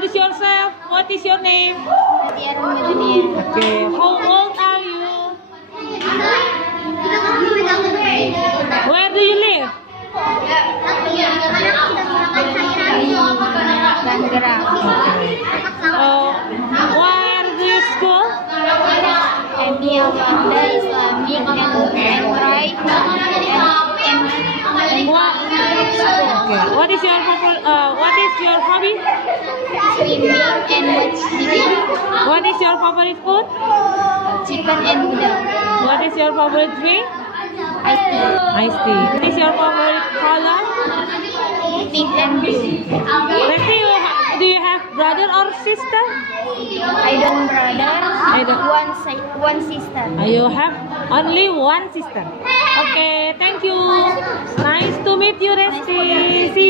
introduce yourself. What is your name? Okay. How old are you? Where do you live? Where do you school? Islamic and Roy and What? Okay. What is your hobby? swimming and watching What is your favorite food? chicken and noodle. What is your favorite drink? Ice tea, Iced tea. What is your favorite color? pink and blue. Resti, do you have brother or sister? I don't brother. I don't. One sister. You have only one sister. Okay, thank you. Nice to meet you, Resti. See you.